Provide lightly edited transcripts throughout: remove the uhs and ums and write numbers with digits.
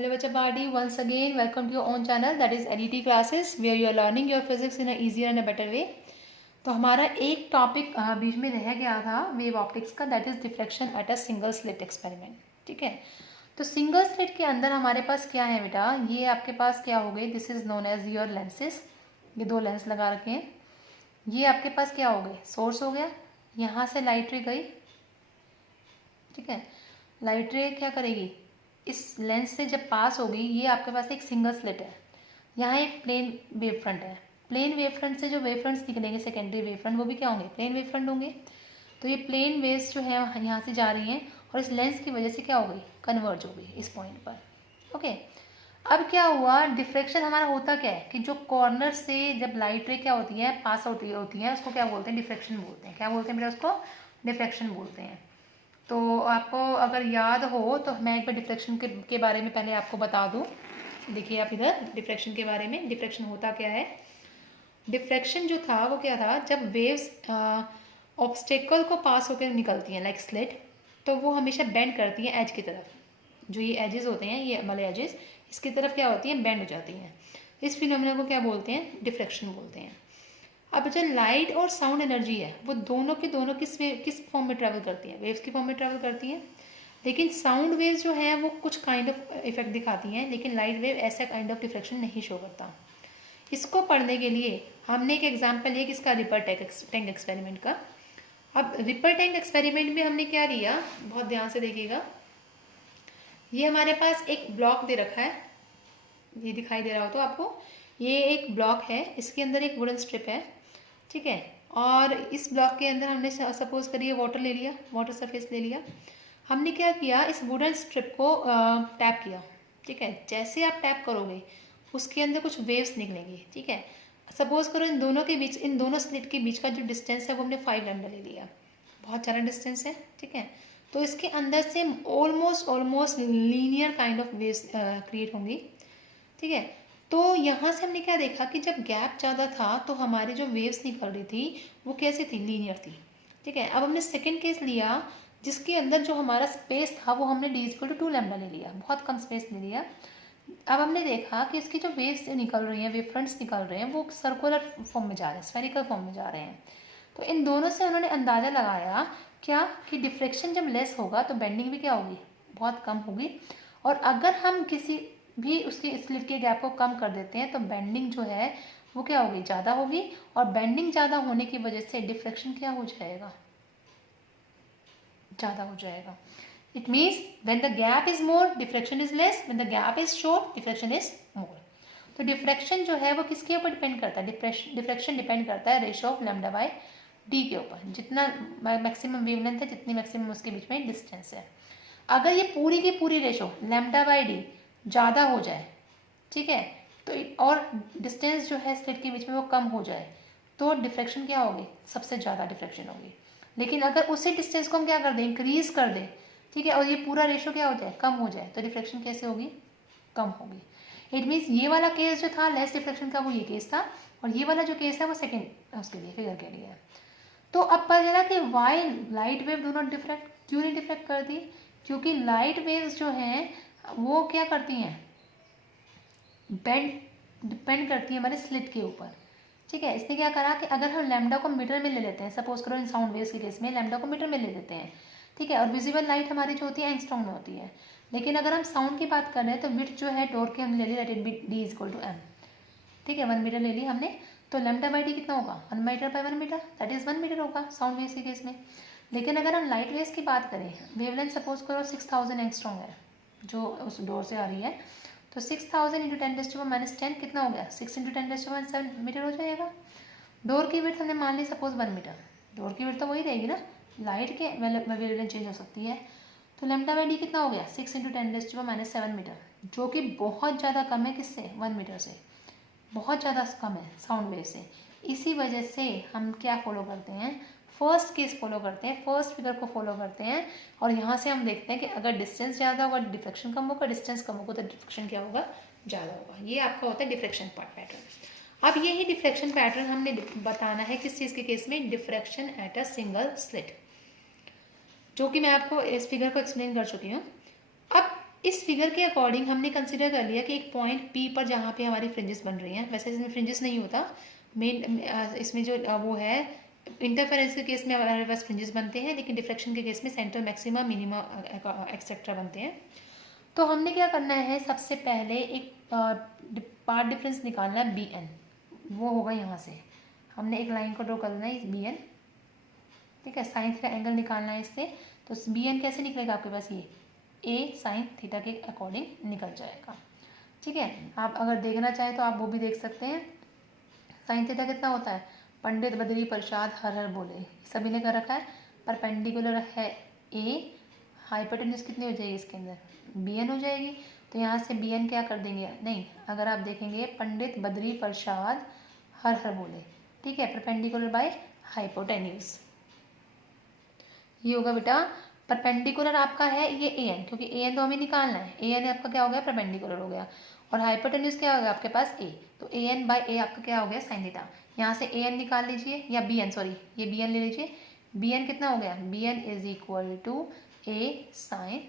Hello everybody, once again welcome to your own channel that is EDT classes where you are learning your physics in a easier and a better way. तो हमारा एक topic बीच में रह गया था wave optics का, that is diffraction at a single slit experiment. ठीक है, तो सिंगल स्लिट के अंदर हमारे पास क्या है बेटा, ये आपके पास क्या हो गई, this is known as your lenses. ये दो लेंस लगा रखे हैं. ये आपके पास क्या हो गए, सोर्स हो गया. यहाँ से लाइट रे गई. ठीक है, लाइट रे क्या करेगी, इस लेंस से जब पास होगी, ये आपके पास एक सिंगल स्लिट है. यहाँ एक प्लेन वेव फ्रंट है. प्लेन वेव फ्रंट से जो वेव फ्रंट्स निकलेंगे सेकेंडरी वेव फ्रंट, वो भी क्या होंगे, प्लेन वेव फ्रंट होंगे. तो ये प्लेन वेव्स जो है यहाँ से जा रही हैं और इस लेंस की वजह से क्या हो गई, कन्वर्ज हो गई इस पॉइंट पर. ओके, अब क्या हुआ, डिफ्रैक्शन हमारा होता क्या है कि जो कॉर्नर से जब लाइट रे क्या होती है, पास होती है, उसको क्या बोलते हैं, डिफ्रैक्शन बोलते हैं. क्या बोलते हैं बेटा, उसको डिफ्रैक्शन बोलते हैं. तो आपको अगर याद हो तो मैं एक बार डिफ्रैक्शन के बारे में पहले आपको बता दूं. देखिए आप इधर डिफ्रैक्शन के बारे में, डिफ्रैक्शन होता क्या है. डिफ्रैक्शन जो था वो क्या था, जब वेव्स ऑब्स्टेकल को पास होकर निकलती हैं लाइक स्लिट, तो वो हमेशा बेंड करती हैं एज की तरफ. जो ये एजेस होते हैं, ये वाले एजेस इसकी तरफ क्या होती हैं, बेंड हो जाती हैं. इस फिनोमेना को क्या बोलते हैं, डिफ्रैक्शन बोलते हैं. अब जो लाइट और साउंड एनर्जी है वो दोनों के दोनों किस फॉर्म में ट्रैवल करती है, वेव्स की फॉर्म में ट्रैवल करती हैं. लेकिन साउंड वेव्स जो है वो कुछ काइंड ऑफ इफेक्ट दिखाती हैं, लेकिन लाइट वेव ऐसा काइंड ऑफ डिफ्रैक्शन नहीं शो करता. इसको पढ़ने के लिए हमने एक एग्जाम्पल लिया किसका, रिपर टैंक एक्सपेरिमेंट का. अब रिपर टैंक एक्सपेरिमेंट में हमने क्या लिया, बहुत ध्यान से देखिएगा. ये हमारे पास एक ब्लॉक दे रखा है, ये दिखाई दे रहा हो तो आपको, ये एक ब्लॉक है, इसके अंदर एक वुडन स्ट्रिप है. ठीक है, और इस ब्लॉक के अंदर हमने सपोज करिए वाटर ले लिया, वाटर सरफेस ले लिया. हमने क्या किया, इस वुडन स्ट्रिप को टैप किया. ठीक है, जैसे आप टैप करोगे उसके अंदर कुछ वेव्स निकलेंगी. ठीक है, सपोज करो इन दोनों के बीच, इन दोनों स्लिट के बीच का जो डिस्टेंस है वो हमने 5 लैम्डा ले लिया. बहुत सारा डिस्टेंस है. ठीक है, तो इसके अंदर से almost linear kind of waves create होंगी. ठीक है, तो यहाँ से हमने क्या देखा कि जब गैप ज़्यादा था तो हमारी जो वेव्स निकल रही थी वो कैसी थी, लीनियर थी. ठीक है, अब हमने सेकंड केस लिया जिसके अंदर जो हमारा स्पेस था वो हमने d=2 लैम्डा ले लिया, बहुत कम स्पेस ले लिया. अब हमने देखा कि इसकी जो वेव्स निकल रही हैं, वेव फ्रंट्स निकल रहे हैं, वो सर्कुलर फॉर्म में जा रहे हैं, स्फेरिकल फॉर्म में जा रहे हैं. तो इन दोनों से उन्होंने अंदाज़ा लगाया क्या कि डिफ्रैक्शन जब लेस होगा तो बेंडिंग भी क्या होगी, बहुत कम होगी. और अगर हम किसी भी उसकी स्लिट के गैप को कम कर देते हैं तो बेंडिंग जो है वो क्या होगी, ज़्यादा होगी. और बेंडिंग ज़्यादा होने की वजह से डिफ्रैक्शन क्या हो जाएगा, ज़्यादा हो जाएगा. It means when the gap is more diffraction is less, when the gap is short diffraction is more. तो डिफ्रैक्शन जो है वो किसके ऊपर डिपेंड करता है, डिफ्रैक्शन डिपेंड करता है ratio of lambda by D के ऊपर. जितना मैक्सिमम वेवलेंथ है, जितनी मैक्सिमम उसके बीच में डिस्टेंस है. अगर ये पूरी की पूरी रेशियो लैम्डा बाय डी ज़्यादा हो जाए, ठीक है, तो और डिस्टेंस जो है स्लिट के बीच में वो कम हो जाए, तो डिफ्रैक्शन क्या होगी, सबसे ज़्यादा डिफ्रैक्शन होगी. लेकिन अगर उसी डिस्टेंस को हम क्या कर दें, इंक्रीज कर दें, ठीक है, और ये पूरा रेशियो क्या हो जाए, कम हो जाए, तो डिफ्रैक्शन कैसे होगी, कम होगी. इट मीन्स ये वाला केस जो था लेस डिफ्रैक्शन का वो ये केस था, और ये वाला जो केस है वो सेकेंड उसके लिए, फिगर के लिए. तो अब पता चला कि why light wave do not diffract, क्यों नहीं डिफ्रैक्ट करती, क्योंकि लाइट वेव्स जो हैं वो क्या करती हैं, बेंड डिपेंड करती है हमारे स्लिट के ऊपर. ठीक है, इसने क्या करा कि अगर हम लैम्डा को मीटर में ले लेते हैं, सपोज करो इन साउंड वेव्स के केस में लैम्डा को मीटर में ले लेते हैं. ठीक है, और विजिबल लाइट हमारी जो होती है एंगस्ट्रॉम में होती है. लेकिन अगर हम साउंड की बात कर रहे हैं तो विड्थ जो है डोर की हम ले ली, लेट इट बी d=m. ठीक है, 1 मीटर ले ली हमने, तो लैम्डा बाई डी कितना होगा, 1 metre by 1 metre, that is 1 metre होगा साउंड वेव्स के केस में. लेकिन अगर हम लाइट वेव्स की बात करें, वेवलेंथ सपोज करो 6000 एंगस्ट्रॉम है जो उस डोर से आ रही है, तो 6000 × 10⁻10 कितना हो गया, 6 × 10⁻7 मीटर हो जाएगा. डोर की विड्थ हमने मान ली सपोज 1 मीटर, डोर की विड्थ तो वही रहेगी ना, लाइट के वेवलेंथ चेंज हो सकती है. तो लैम्डा बाई डी कितना हो गया, 6 × 10⁻7 मीटर, जो कि बहुत ज़्यादा कम है किससे, 1 मीटर से, बहुत ज़्यादा कम है साउंड वेव से. इसी वजह से हम क्या फॉलो करते हैं, फर्स्ट केस फॉलो करते हैं, फर्स्ट फिगर को फॉलो करते हैं. और यहाँ से हम देखते हैं कि अगर डिस्टेंस ज़्यादा होगा डिफ्रैक्शन कम होगा, डिस्टेंस कम होगा तो डिफ्रैक्शन क्या होगा, ज़्यादा होगा. ये आपका होता है डिफ्रैक्शन पैटर्न. अब यही डिफ्रैक्शन पैटर्न हमने बताना है किस चीज़ के केस में, diffraction at a single slit, जो कि मैं आपको इस फिगर को एक्सप्लेन कर चुकी हूँ. अब इस फिगर के अकॉर्डिंग हमने कंसिडर कर लिया कि एक पॉइंट पी पर जहाँ पे हमारी फ्रिंजेस बन रही हैं, वैसे इसमें फ्रिंजेस नहीं होता, मेन इसमें जो वो है इंटरफेरेंस के केस में हमारे पास फ्रिंजेस बनते हैं, लेकिन डिफ्रैक्शन के केस में सेंटर मैक्सिमा मिनिमा एक्सेट्रा बनते हैं। तो हमने क्या करना है, सबसे पहले एक पार्ट डिफरेंस निकालना है बी एन, वो होगा यहाँ से हमने एक लाइन को ड्रॉ करना है बी एन, ठीक है। साइन थीटा एंगल निकालना है इससे, तो बी एन कैसे निकलेगा आपके पास, ये ए साइन थीटा के अकॉर्डिंग निकल जाएगा, ठीक है। आप अगर देखना चाहें तो आप वो भी देख सकते हैं। साइन थीटा कितना होता है, पंडित बद्री प्रसाद हर हर बोले, सभी ने कर रखा है। परपेंडिकुलर है ए, हाइपोटेन्यूज कितनी हो जाएगी इसके अंदर, बी एन हो जाएगी। तो यहाँ से बी एन क्या कर देंगे, नहीं अगर आप देखेंगे पंडित बद्री प्रसाद हर हर बोले, ठीक है, परपेंडिकुलर बाय हाइपोटेन्यूज, ये होगा बेटा। परपेंडिकुलर आपका है ये ए एन, क्योंकि ए एन तो हमें निकालना है, ए एन आपका क्या हो गया, परपेंडिकुलर हो गया, और हाइपोटेन्यूज क्या हो गया आपके पास ए, तो ए एन बाई ए आपका क्या हो गया साइन थीटा। यहाँ से ए एन निकाल लीजिए, या बी एन, सॉरी ये बी एन ले लीजिए, बी एन कितना हो गया, B N is equal to A sine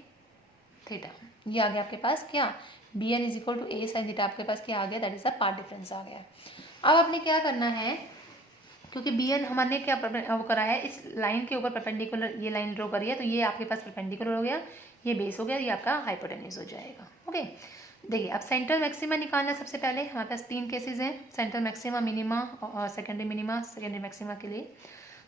theta, ये आ गया आपके पास क्या, B N is equal to A sine theta, आपके पास क्या आ गया, that is a path difference आ गया। अब आपने क्या करना है, क्योंकि बी एन हमने क्या वो करा है, इस लाइन के ऊपर परपेंडिकुलर ये लाइन ड्रॉ करी है, तो ये आपके पास परपेंडिकुलर हो गया, ये बेस हो गया, ये आपका हाइपोटेन्यूज हो जाएगा, ओके। देखिए अब सेंट्रल मैक्सिमा निकालना है। सबसे पहले हमारे पास 3 केसेस हैं, सेंट्रल मैक्सिमा, मिनिमा और सेकेंडरी मिनिमा, सेकेंडरी मैक्सिमा के लिए।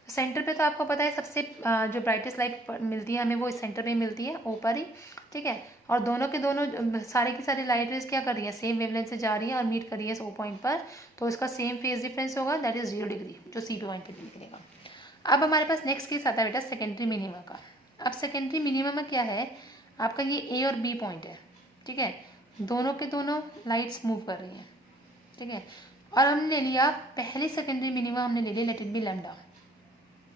तो सेंटर पे तो आपको पता है सबसे जो ब्राइटेस्ट लाइट मिलती है हमें वो इस सेंटर पे मिलती है, ऊपर ही, ठीक है। और दोनों के दोनों सारे की सारी लाइट रेज क्या कर रही है, सेम वेवलेंथ से जा रही है और मीट कर रही है इस ओ पॉइंट पर, तो इसका सेम फेज डिफरेंस होगा, दैट इज 0 डिग्री, जो सी पॉइंट पे निकलेगा। अब हमारे पास नेक्स्ट केस आता है बेटा सेकेंडरी मिनिमा का। अब सेकेंडरी मिनिमा में क्या है, आपका ये ए और बी पॉइंट है, ठीक है, दोनों के दोनों लाइट्स मूव कर रही हैं, ठीक है। और हमने लिया पहली सेकेंडरी मिनिमा, हमने ले लिया लेट इट बी लैम्डा,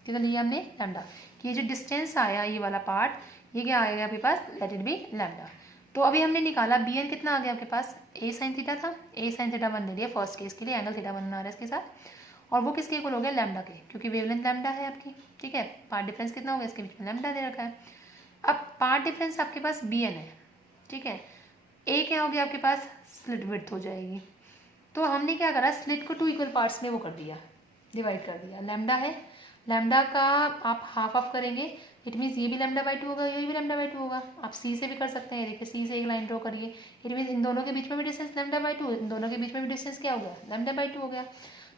कितना लिया हमने, लैम्डा। ये जो डिस्टेंस आया ये वाला पार्ट, ये क्या आएगा आपके पास, लेट इट बी लैम्डा। तो अभी हमने निकाला बी एन कितना आ गया आपके पास, ए साइन थीटा था, ए साइन थीटा 1 ले लिया फर्स्ट केस के लिए, एंगल थीटा 1 बना रहा है इसके साथ, और वो किसके इक्वल हो गया, लैम्डा के, क्योंकि वेवलेंथ लैम्डा है आपकी, ठीक है। पार्ट डिफरेंस कितना हो गया, इसके बीच में लैम्डा दे रखा है। अब पार्ट डिफरेंस आपके पास बी एन है, ठीक है, ए क्या हो गया आपके पास, स्लिट विड्थ हो जाएगी। तो हमने क्या करा, स्लिट को 2 इक्वल पार्ट्स में वो कर दिया, डिवाइड कर दिया। लैम्डा है, लैम्डा का आप हाफ ऑफ करेंगे, इट मीन्स ये भी लैम्डा बाई 2 होगा, ये भी लैम्डा बाई 2 होगा। आप सी से भी कर सकते हैं, देखिए सी से एक लाइन ड्रॉ करिए, इट मीन्स इन दोनों के बीच में भी डिस्टेंस लैम्डा बाई 2, इन दोनों के बीच में भी डिस्टेंस क्या हो गया, लैम्डा बाई 2 हो गया।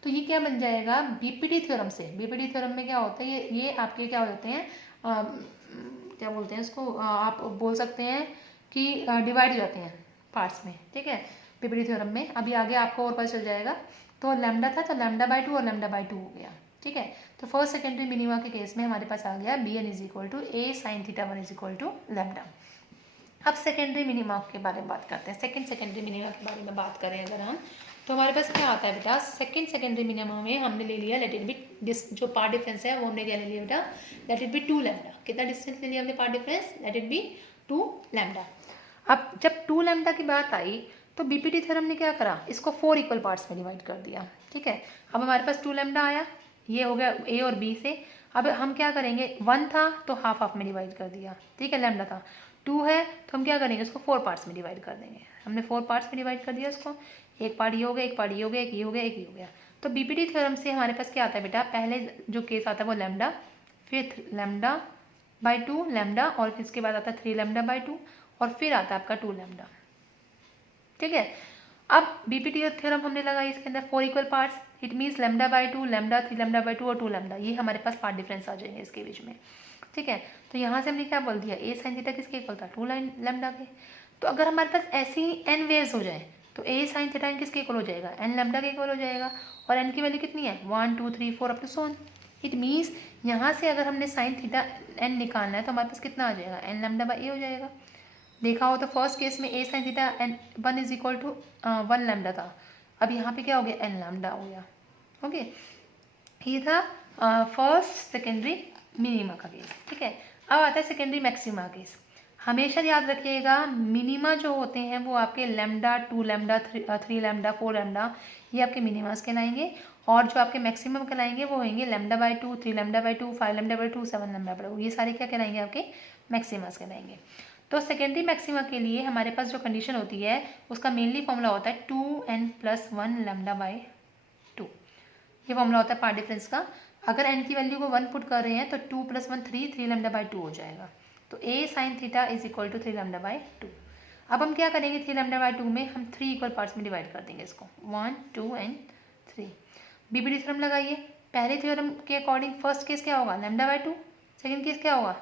तो ये क्या बन जाएगा, बीपीटी थ्योरम से। बीपीटी थ्योरम में क्या होता है, ये आपके क्या होते हैं, क्या बोलते हैं इसको, आप बोल सकते हैं कि डिवाइड हो जाते हैं पार्ट्स में, ठीक है, बीपीटी थ्योरम में। अभी आगे आपको और पता चल जाएगा। तो लैम्डा था, तो लैम्डा बाई 2 और लैम्डा बाई 2 हो गया, ठीक है। तो फर्स्ट सेकेंडरी मिनिमा के केस में हमारे पास आ गया B N is equal to A sine theta 1 is equal to lambda. अब सेकेंडरी मिनिमा के बारे में बात करते हैं। सेकेंड सेकेंडरी मिनिमा के बारे में बात करें अगर हम, तो हमारे पास क्या आता है बेटा, सेकेंड सेकेंडरी मिनिमा में हमने ले लिया लेट इट बी, जो पार्ट डिफरेंस है वो हमने क्या ले लिया बेटा, लेट इट बी 2 लैम्डा। कितना डिस्टेंस ले लिया हमने path difference, let it be 2 lambda. अब जब 2 लैम्डा की बात आई तो बीपीटी थ्योरम ने क्या करा, इसको 4 इक्वल पार्ट्स में डिवाइड कर दिया, ठीक है। अब हमारे पास 2 लैम्डा आया, ये हो गया ए और बी से। अब हम क्या करेंगे, 1 था तो हाफ हाफ में डिवाइड कर दिया, ठीक है, लैम्डा था। 2 है तो हम क्या करेंगे, उसको 4 पार्ट्स में डिवाइड कर देंगे। हमने 4 पार्ट्स में डिवाइड कर दिया उसको, एक पार्ट ये हो गया, एक पार्ट ये हो गया, एक ये हो गया, एक ये हो गया। तो बीपीटी थ्योरम से हमारे पास क्या आता है बेटा, पहले जो केस आता है वो लैम्डा, फिर लैम्डा बाई 2 लैम्डा, और फिर इसके बाद आता है 3 लैम्डा बाई 2, और फिर आता है आपका 2 लैम्डा, ठीक है। अब बीपीटी थ्योरम हमने लगाई इसके अंदर 4 equal parts, it means lambda by 2 lambda 3 lambda by 2 और 2 लैम्डा, ये हमारे पास पार्ट डिफरेंस आ जाएंगे इसके बीच में, ठीक है। तो यहाँ से हमने क्या बोल दिया, ए साइन थीटा किसके इक्वल था, 2 लैम्डा के। तो अगर हमारे पास ऐसी ही एन वेव्स हो जाए तो ए साइन थीटा एन किसके इक्वल हो जाएगा, एन लैम्डा के इक्वल हो जाएगा। और एन की वैल्यू कितनी है, 1 2 3 4 up to so on. It means यहाँ से अगर हमने साइन थीटा एन निकालना है तो हमारे पास कितना आ जाएगा, एन लैम्डा बाई ए हो जाएगा। देखा हो तो फर्स्ट केस में a sine theta n 1 is equal to 1 lambda था, अब यहाँ पे क्या हो गया, एन लैम्डा हो गया, ओके। ये था फर्स्ट सेकेंडरी मिनिमा का केस, ठीक है। अब आता है सेकेंडरी मैक्सिमा केस। हमेशा याद रखिएगा मिनिमा जो होते हैं वो आपके लैम्डा 2 लैम्डा 3 लैम्डा 4 लैम्डा, ये आपके मिनिमास कहलाएंगे। और जो आपके मैक्सिमम कहलाएंगे वो होंगे lambda by 2 3 lambda by 2 5 lambda by 2 7 lambda by 2, ये सारे क्या कहलाएंगे आपके मैक्सिमास कहलाएंगे। तो सेकेंडरी मैक्सिमा के लिए हमारे पास जो कंडीशन होती है उसका मेनली फॉर्मूला होता है 2n+1 लैम्डा बाई 2। ये फॉर्मूला होता है पार्ट डिफरेंस का। अगर n की वैल्यू को 1 पुट कर रहे हैं तो 2 + 1 3 लैम्डा बाई 2 हो जाएगा। तो a sin theta is equal to 3 lambda by 2। अब हम क्या करेंगे, 3 लैम्डा बाई 2 में हम 3 इक्वल पार्ट्स में डिवाइड कर देंगे इसको, 1 2 एंड 3। बीबीडी थ्योरम लगाइए। पहले थ्योरम के अकॉर्डिंग फर्स्ट केस क्या होगा, लैम्डा बाई 2। सेकेंड केस क्या होगा,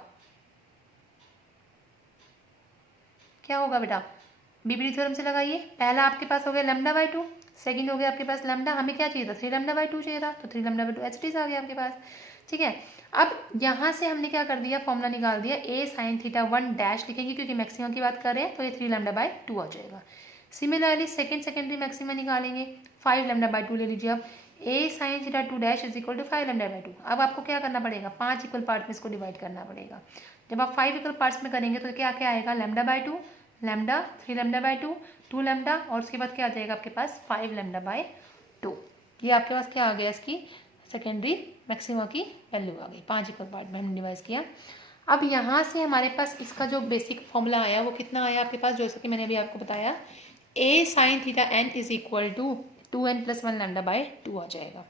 क्या होगा बेटा, बीबीडी थ्योरम से लगाइए। पहला आपके पास हो गया लैम्डा बाई 2, सेकंड हो गया आपके पास लैम्डा, हमें क्या चाहिए था 3 लैम्डा बाई 2 चाहिए था, तो 3 लैम्डा बाई 2 एच आ गया आपके पास। ठीक है, अब यहाँ से हमने क्या कर दिया, फॉर्मूला निकाल दिया, a sin थीटा 1 डैश लिखेंगे क्योंकि मैक्सिमम की बात कर रहे हैं, तो ये 3 लैम्डा बाई 2 आ जाएगा। सिमिलरली सेकेंडरी मैक्सिमम निकालेंगे, 5 लैम्डा बाई 2 ले लीजिए आप, a sin theta 2 dash is equal to 5 lambda by 2। अब आपको क्या करना पड़ेगा, 5 इक्वल पार्ट में इसको डिवाइड करना पड़ेगा। जब आप 5 इक्वल पार्ट्स में करेंगे तो क्या क्या आएगा, lambda by 2 lambda, 3 lambda by 2 2 lambda, और उसके बाद क्या आ जाएगा आपके पास 5 लैम्डा बाई 2। ये आपके पास क्या आ गया, इसकी सेकेंडरी मैक्सिमा की वैल्यू आ गई। 5 इक्वल पार्ट में हमने डिवाइड किया। अब यहाँ से हमारे पास इसका जो बेसिक फॉर्मूला आया वो कितना आया आपके पास, जैसे कि मैंने अभी आपको बताया, a sin theta n is equal to 2n+1 lambda by 2 आ जाएगा।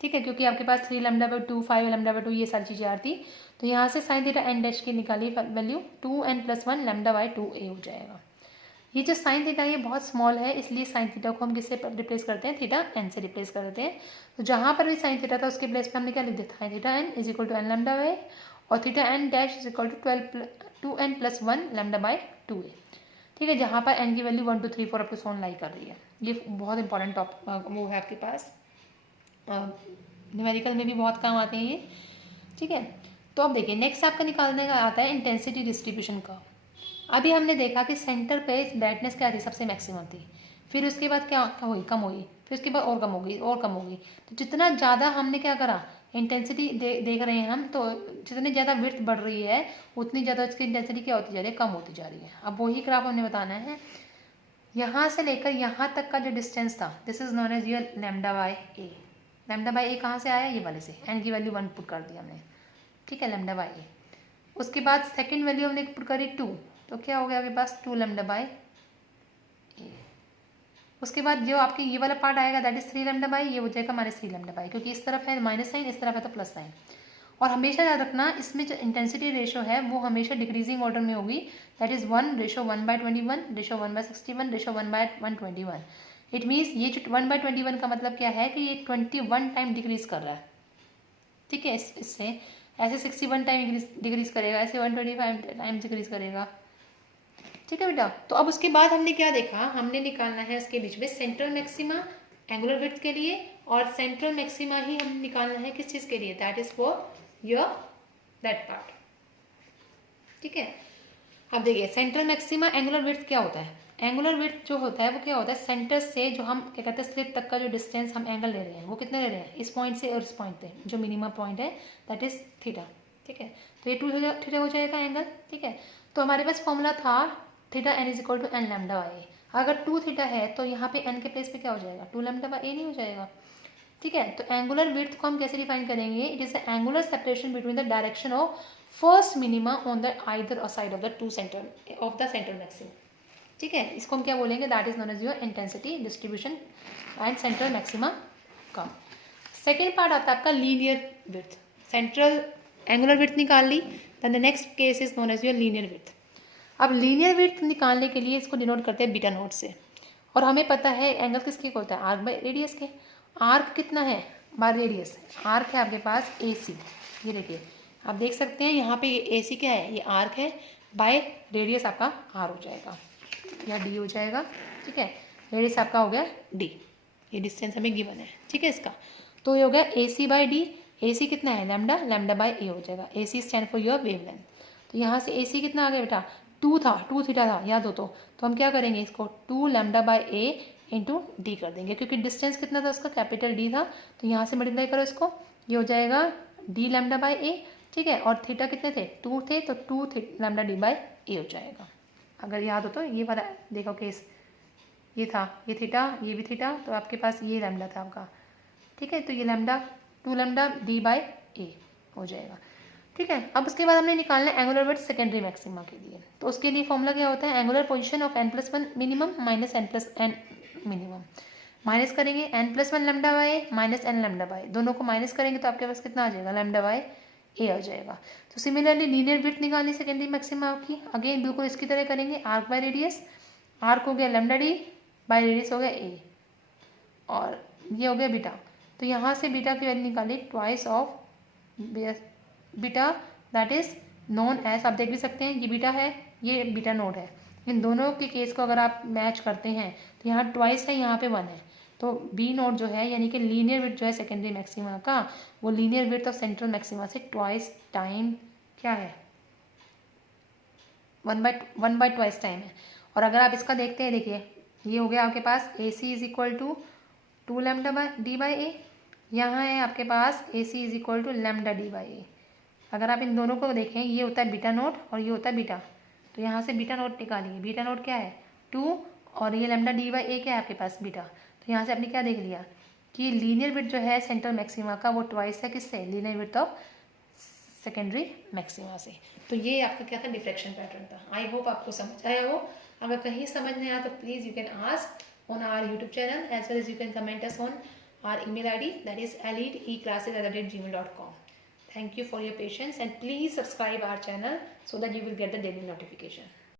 ठीक है, क्योंकि आपके पास 3 लैम्डा बाई 2 5 लैम्डा बाई 2 ये सारी चीज़ें आ रही थी, तो यहाँ से sin थीटा n डैश की निकाली value 2n+1 lambda by 2a हो जाएगा। ये जो साइन थीटा ये बहुत स्मॉल है, इसलिए साइन थीटा को हम किससे रिप्लेस करते हैं, थीटा एन से रिप्लेस कर देते हैं। तो जहाँ पर भी साइन थीटा था उसके प्लेस पे हमने क्या लिख दिया, sine theta N is equal to N lambda by, और theta n dash is equal to 2n+1 lambda by 2a। ठीक है, जहाँ पर एन की वैल्यू 1 2 3 4 अप टू 7 लाई कर रही है। ये बहुत इंपॉर्टेंट वो है आपके पास, न्यूमेरिकल में भी बहुत काम आते हैं ये। ठीक है, तो अब देखिए नेक्स्ट आपका निकालने का आता है इंटेंसिटी डिस्ट्रीब्यूशन का। अभी हमने देखा कि सेंटर पे ब्राइटनेस क्या थी, सबसे मैक्सिमम थी, फिर उसके बाद क्या हुई, कम हुई, फिर उसके बाद और कम होगी और कम होगी। तो जितना ज़्यादा हमने क्या करा, इंटेंसिटी देख रहे हैं हम, तो जितनी ज़्यादा विड्थ बढ़ रही है उतनी ज़्यादा इसकी इंटेंसिटी क्या होती जा रही है, कम होती जा रही है। अब वही ग्राफ हमने बताना है, यहाँ से लेकर यहाँ तक का जो डिस्टेंस था, this is known as your lambda by a. Lambda by a कहाँ से आया, ये वाले से, एन की वैल्यू 1 पुट कर दी हमने। ठीक है, लैम्डा बाई ए। उसके बाद सेकेंड वैल्यू हमने पुट करी 2, तो क्या हो गया आपके पास 2 लैम्डा बाई ए। उसके बाद जो आपके ये वाला पार्ट आएगा दैट इज 3 लैम्डा बाई, ये हो जाएगा -3 लैम्डा बाई, क्योंकि इस तरफ है माइनस साइन, इस तरफ है तो प्लस साइन। और हमेशा याद रखना इसमें जो इंटेंसिटी रेशो है वो हमेशा डिक्रीजिंग ऑर्डर में होगी, दैट इज 1:1/21 1:61 1/121। इट मीन्स ये जो 1/21 का मतलब क्या है कि ये 21 टाइम डिक्रीज कर रहा है। ठीक है, इससे ऐसे 61 टाइम डिक्रीज करेगा, ऐसे 125 टाइम डिक्रीज करेगा। ठीक है बेटा, तो अब उसके बाद हमने क्या देखा, हमने निकालना है उसके बीच में सेंट्रल मैक्सिमा एंगुलर विड्थ के लिए, और सेंट्रल मैक्सिमा ही हम निकालना है किस चीज़ के लिए, that is for your that part. ठीक है, अब देखिए सेंट्रल मैक्सिमा एंगुलर विड्थ क्या होता है, एंगुलर विड्थ जो होता है वो क्या होता है, सेंटर से जो हम क्या कहते हैं स्लिट तक का जो डिस्टेंस हम एंगल ले रहे हैं वो कितने ले रहे हैं, इस पॉइंट से और इस पॉइंट पे जो मिनिमम पॉइंट है दैट इज थीटा। ठीक है, तो ये 2 थीटा हो जाएगा एंगल। ठीक है, तो हमारे पास फॉर्मूला था theta N is equal to N lambda by. अगर 2 थीटा है तो यहाँ पे एन के प्लेस पे क्या हो जाएगा, 2 लैम्डा बाई ए नहीं हो जाएगा। ठीक है, तो एंगुलर विड्थ को हम कैसे डिफाइन करेंगे, it is the angular separation between the direction of first minima on the either side of the two centre of the central maximum. ठीक है, इसको हम क्या बोलेंगे, that is known as your intensity distribution and central maxima का। Second part आता है आपका linear width. Central angular width निकाल ली, then the next case is known as your linear width. अब लीनियर विड्थ निकालने के लिए इसको डिनोट करते हैं बीटा नोट से, और हमें पता है एंगल किसके होता है, आर्क बाय रेडियस के। आर्क कितना है बाय रेडियस, आर्क है आपके पास ए सी। ये देखिए आप देख सकते हैं यहाँ पे ये ए सी क्या है, ये आर्क है, बाय रेडियस आपका आर हो जाएगा या डी हो जाएगा। ठीक है, रेडियस आपका हो गया डी, ये डिस्टेंस हमें गिवन है। ठीक है, इसका तो ये हो गया ए सी बाई डी। ए सी कितना है लैम्डा, लैम्डा बाई ए हो जाएगा। ए सी स्टैंड फॉर योर वेवलेंथ। तो यहाँ से ए सी कितना आ गया बेटा, 2 था, 2 थीटा था याद हो तो हम क्या करेंगे इसको 2 lambda by A into D कर देंगे, क्योंकि डिस्टेंस कितना था उसका, कैपिटल डी था, तो यहाँ से मल्टीप्लाई करो इसको, ये हो जाएगा डी लैम्डा बाई ए। ठीक है, और थीटा कितने थे, 2 थे, तो 2 लैम्डा डी बाई ए हो जाएगा। अगर याद हो तो ये वाला देखो केस, ये था, ये थीटा, ये भी थीटा, तो आपके पास ये लैम्डा था आपका। ठीक है, तो ये लैम्डा 2 लैम्डा डी बाई ए हो जाएगा। ठीक है। अब उसके बाद हमने निकालना है एंगुलर विड्थ सेकेंडरी मैक्सिमा के लिए। तो उसके लिए फॉर्मूला क्या होता है, angular position of n+1 minimum minus n+n minimum. Minus करेंगे n+1 lambda by minus n lambda by, दोनों को माइनस करेंगे तो आपके पास कितना आ जाएगा, लैम्डा बाय ए आ जाएगा। तो सिमिलरली लीनियर विड्थ निकालनी सेकेंडरी मैक्सिमा आपकी, अगेन बिल्कुल इसकी तरह करेंगे, आर्क बाय रेडियस, आर्क हो गया लैम्डा डी बाय रेडियस हो गया ए, और ये हो गया बीटा। तो यहाँ से बीटा की वैल्यू निकाली twice of beta, that is known as, आप देख भी सकते हैं ये बीटा है, ये बीटा नोड है। इन दोनों के केस को अगर आप मैच करते हैं तो यहाँ ट्वाइस है, यहाँ पे 1 है। तो बी नोड जो है यानी कि लीनियर विड्थ जो है सेकेंडरी मैक्सिमा का, वो linear width of central maxima से ट्वाइस टाइम क्या है, 1 बाय ट्वाइस टाइम है। और अगर आप इसका देखते हैं, देखिए ये हो गया आपके पास A C is equal to 2 lambda by D by a, यहाँ है आपके पास A C is equal to lambda D by a. अगर आप इन दोनों को देखें, ये होता है बीटा नोट और ये होता है बीटा, तो यहाँ से बीटा नोट निकालिए, बीटा नोट क्या है 2 और ये लैम्डा डी बाई ए क्या है आपके पास बीटा। तो यहाँ से आपने क्या देख लिया कि लीनियर विड्थ जो है सेंट्रल मैक्सिमा का वो ट्वाइस है किससे, linear width of secondary maxima से। तो ये आपका क्या था, डिफ्रैक्शन पैटर्न था। आई होप आपको समझ आया हो। अगर कहीं समझ नहीं आया तो please you can ask on our YouTube channel, as well as you can comment us on our email ID, that is eliteclasses@gmail.com. Thank you for your patience and please subscribe our channel so that you will get the daily notification.